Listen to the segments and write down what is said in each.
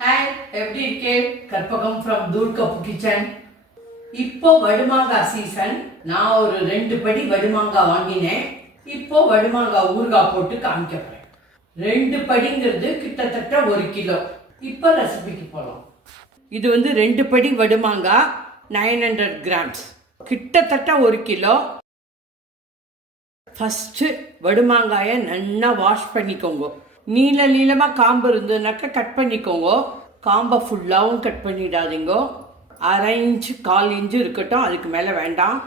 Hi எப்படி இருக்கே? Karpagam from தூர்கப்பு kitchen இப்போ வடுமாங்காய் சீசன் நான் ஒரு ரெண்டு படி வடுமாங்காய் வாங்கினேன். இப்போ வடுமாங்காய் ஊறுகாய் போட்டு காமிக்க போறேன் ரெண்டு படிங்கிறது கிட்டத்தட்ட ஒரு கிலோ. இப்போ ரெசிபிக்கு போகலாம் இது வந்து ரெண்டு படி வடுமாங்காய் நைன் ஹண்ட்ரட் கிராம்ஸ் கிட்டத்தட்ட ஒரு கிலோ. ஃபஸ்ட்டு வடுமாங்காயை நல்லா வாஷ் பண்ணிக்கோங்க. நீள நீளமாக காம்பு இருந்ததுனாக்கா கட் பண்ணிக்கோங்க. காம்பை ஃபுல்லாகவும் கட் பண்ணிடாதீங்க. அரை இன்ச்சு கால் இன்ச்சு இருக்கட்டும் அதுக்கு மேலே வேண்டாம்.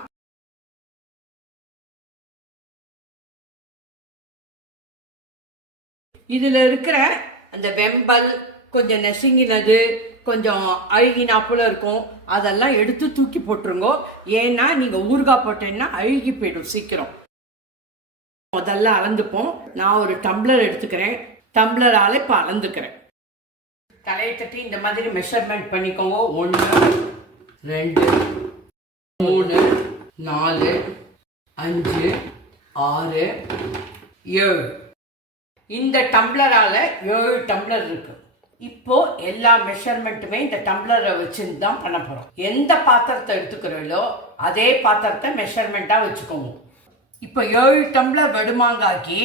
இதில் இருக்கிற அந்த வெம்பல் கொஞ்சம் நெசுங்கினது கொஞ்சம் அழுகினாப்புல இருக்கும். அதெல்லாம் எடுத்து தூக்கி போட்டுருங்க. ஏன்னா நீங்கள் ஊறுகாய் போட்டீங்கன்னா அழுகி போயிடும் சீக்கிரம். முதல்ல அளந்துப்போம். நான் ஒரு டம்ளர் எடுத்துக்கிறேன். டம்ளரால் இப்போ அளந்துக்கிறேன். தலையை தட்டி இந்த மாதிரி மெஷர்மெண்ட் பண்ணிக்கோங்க. ஒன்று ரெண்டு மூணு நாலு அஞ்சு ஆறு ஏழு. இந்த டம்ளரால் ஏழு டம்ளர் இருக்கு. இப்போ எல்லா மெஷர்மெண்ட்டுமே இந்த டம்ளரை வச்சுன்னு தான் பண்ண போகிறோம் எந்த பாத்திரத்தை எடுத்துக்கிறீங்களோ அதே பாத்திரத்தை மெஷர்மெண்ட்டாக வச்சுக்கோங்க. இப்போ ஏழு டம்ளர் வடுமாங்காய்க்கு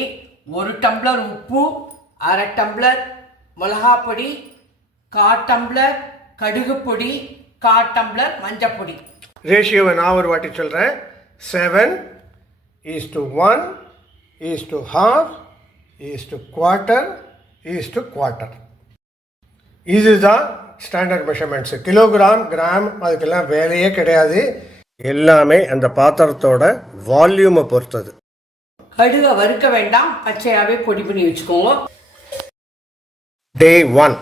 ஒரு டம்ளர் உப்பு அரை டம்ளர் மிளகாப்பொடி கா டம்ளர் கடுகு பொடி கா டம்ளர் மஞ்சப்பொடி. ரேஷியோவை நான் ஒரு வாட்டி சொல்கிறேன் seven is to one is to half is to quarter is to quarter இதுதான் ஸ்டாண்டர்ட் மெஷர்மெண்ட்ஸு கிலோகிராம் கிராம் அதுக்கெல்லாம் வேலையே கிடையாது. எல்லாமே அந்த பாத்திரத்தோட வால்யூமை பொறுத்தது. கடுகை வறுக்க வேண்டாம். பச்சையாகவே பொடி பண்ணி வச்சுக்கோங்க. டே ஒன்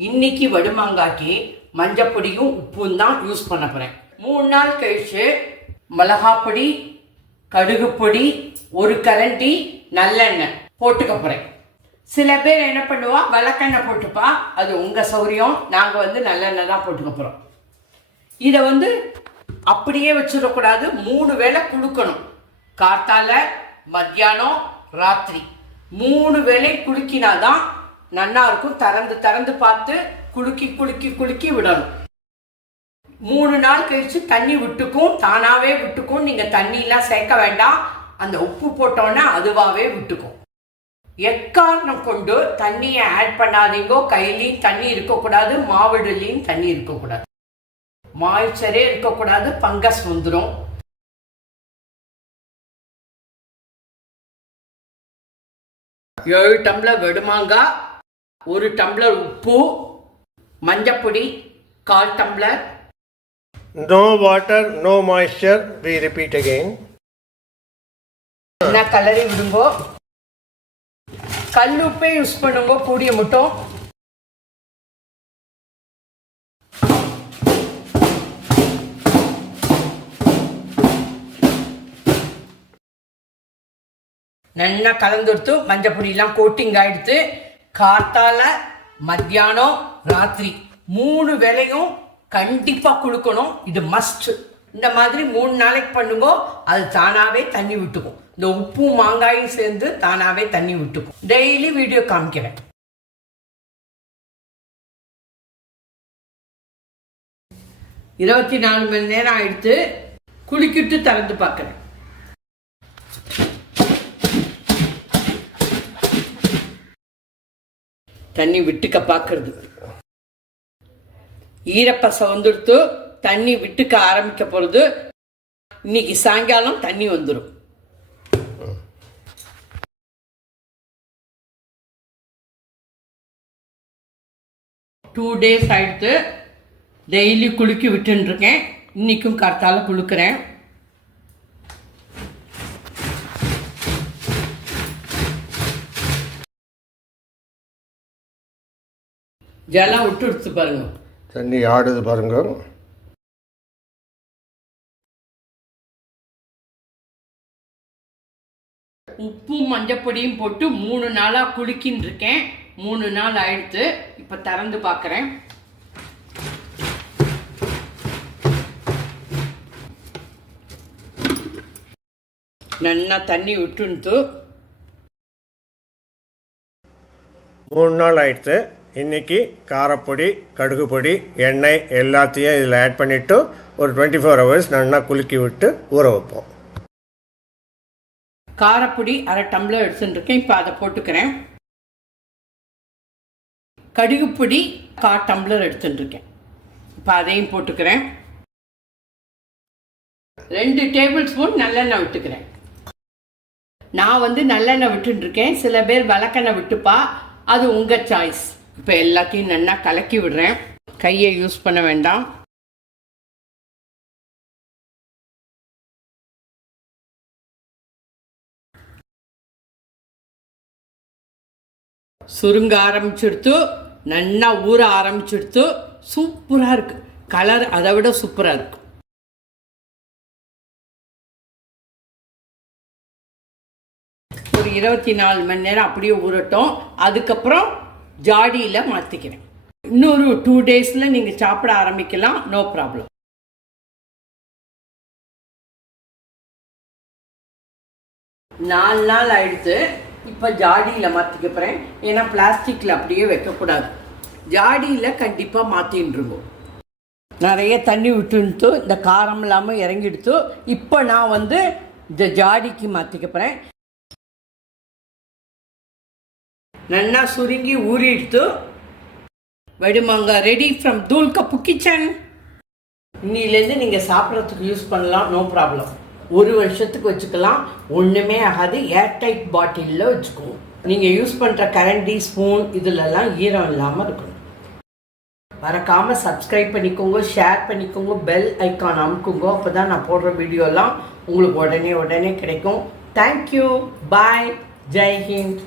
இன்னைக்கு வடுமாங்காய்க்கு மஞ்சப்பொடியும் உப்பும் தான் யூஸ் பண்ண போகிறேன் மூணு நாள் கழிச்சு மிளகாப்பொடி கடுகு பொடி ஒரு கரண்டி நல்லெண்ணெய் போட்டுக்க போகிறேன் சில பேர் என்ன பண்ணுவா? விளக்கெண்ணெய் போட்டுப்பா. அது உங்கள் சௌரியம். நாங்கள் வந்து நல்லெண்ணெய் தான் போட்டுக்க போகிறோம் இதை வந்து அப்படியே வச்சிடக்கூடாது. மூணு வேளை குளுக்கணும் காத்தால மத்தியானம் ராத்திரி. மூணு வேளை குலுக்கினாதான் நல்லா இருக்கும் திறந்து திறந்து பார்த்து குலுக்கி குலுக்கி குலுக்கி விடணும். மூணு நாள் கழிச்சு தண்ணி விட்டுக்கும் தானாவே விட்டுக்கும். நீங்க தண்ணியெல்லாம் சேர்க்க வேண்டாம். அந்த உப்பு போட்டோன்னே அதுவாகவே விட்டுக்கும். எக்காரணம் கொண்டு தண்ணியை ஆட் பண்ணாதீங்கோ. கையிலையும் தண்ணி இருக்கக்கூடாது மாவிடுலையும் தண்ணி இருக்கக்கூடாது. மாய்ச்சரே இருக்கக்கூடாது பங்கஸ் வந்துடும் ஏழு டம்ளர் வெடுமாங்காய் ஒரு டம்ளர் உப்பு மஞ்சப்பொடி கால் tumbler. No water no moisture we repeat again என்ன கலரி விடுங்கோ? கல் உப்பே யூஸ் பண்ணுங்க கூடிய மட்டும். நல்லா கலந்துடுத்து மஞ்சள் பொடியெல்லாம் கோட்டிங் ஆயிடுத்து காத்தால மத்தியானம் ராத்திரி மூணு வேளையும் கண்டிப்பாக கொடுக்கணும். இது மஸ்ட் இந்த மாதிரி மூணு நாளைக்கு பண்ணுங்க அது தானாகவே தண்ணி விட்டுக்கும். இந்த உப்பும் மாங்காயும் சேர்ந்து தானாகவே தண்ணி விட்டுக்கும். டெய்லி வீடியோ காமிக்கிறேன். இருபத்தி நாலு மணி நேரம் ஆயிடுத்து குளிக்கிட்டு திறந்து பார்க்குறேன். தண்ணி விட்டுக்க பார்க்கறது ஈரப்பசம் வந்துடுத்து தண்ணி விட்டுக்க ஆரம்பிக்க போகிறது இன்னைக்கு சாயங்காலம் தண்ணி வந்துடும் டூ டேஸ் ஆயிடுத்து டெய்லி குலுக்கி விட்டுருக்கேன் இன்னைக்கும் கரெக்டால குளுக்கிறேன். ஜலம் விட்டு எடுத்து பாருங்க. தண்ணி ஆடுது பாருங்க. உப்பும் மஞ்சப்பொடியும் போட்டு மூணு நாளாக குலுக்கின்னு இருக்கேன். மூணு நாள் ஆயிடுத்து. இப்போ திறந்து பார்க்குறேன் நல்லா தண்ணி விட்டுன்ட்டு. மூணு நாள் ஆயிடுத்து. இன்னைக்கு காரப்பொடி கடுகு பொடி எண்ணெய் எல்லாத்தையும் இதில் ஆட் பண்ணிவிட்டு ஒரு டுவெண்ட்டி ஃபோர் ஹவர்ஸ் நல்லா குலுக்கி விட்டு ஊற வைப்போம். காரப்பொடி அரை டம்ளர் எடுத்துட்டுருக்கேன். இப்போ அதை போட்டுக்கிறேன். கடுகுப்பொடி கா டம்ளர் எடுத்துட்டுருக்கேன். இப்போ அதையும் போட்டுக்கிறேன். ரெண்டு டேபிள் ஸ்பூன் நல்லெண்ணெய் விட்டுக்கிறேன். நான் வந்து நல்லெண்ணெய் விட்டுருக்கேன் இருக்கேன் சில பேர் விளக்கெண்ணெய் விட்டுப்பா. அது உங்கள் சாய்ஸ் இப்போ எல்லாத்தையும் நல்லா கலக்கி விடுறேன். கையை யூஸ் பண்ண வேண்டாம். சுருங்க ஆரம்பிச்சிடுத்து நல்லா ஊற ஆரம்பிச்சிடுத்து சூப்பராக இருக்கு. கலர் அதை விட சூப்பராக இருக்கு. ஒரு இருபத்தி நாலு மணி நேரம் அப்படியே ஊறட்டும். அதுக்கப்புறம் ஜாடியில் மாற்றிக்கிறேன் இன்னொரு டூ டேஸில் நீங்கள் சாப்பிட ஆரம்பிக்கலாம். நோ ப்ராப்ளம் நாலு நாள் ஆயிடுத்து இப்போ ஜாடியில் மாற்றிக்க போகிறேன் ஏன்னா பிளாஸ்டிக்கில் அப்படியே வைக்கக்கூடாது. ஜாடியில் கண்டிப்பாக மாற்றின்ருவோம் நிறைய தண்ணி விட்டுன்ட்டு இந்த காரம் இல்லாமல் இறங்கிடுத்து இப்போ நான் வந்து இந்த ஜாடிக்கு மாற்றிக்க போகிறேன் நல்லா சுருங்கி ஊறிடுத்து வடுமாங்க ரெடி ஃப்ரம் தூள் கப்பு கிச்சன் இன்னிலேருந்து நீங்கள் சாப்பிட்றதுக்கு யூஸ் பண்ணலாம் நோ ப்ராப்ளம் ஒரு வருஷத்துக்கு வச்சுக்கலாம் ஒன்றுமே ஆகாது ஏர்டைட் பாட்டிலில் வச்சுக்குவோம். நீங்கள் யூஸ் பண்ணுற கரண்டி ஸ்பூன் இதிலெல்லாம் ஈரம் இல்லாமல் இருக்கணும். மறக்காமல் சப்ஸ்கிரைப் பண்ணிக்கோங்க ஷேர் பண்ணிக்கோங்க பெல் ஐக்கான் அமுக்குங்க. அப்போ தான் நான் போடுற வீடியோலாம் உங்களுக்கு உடனே உடனே கிடைக்கும். தேங்க்யூ பாய் ஜெய்ஹிந்த்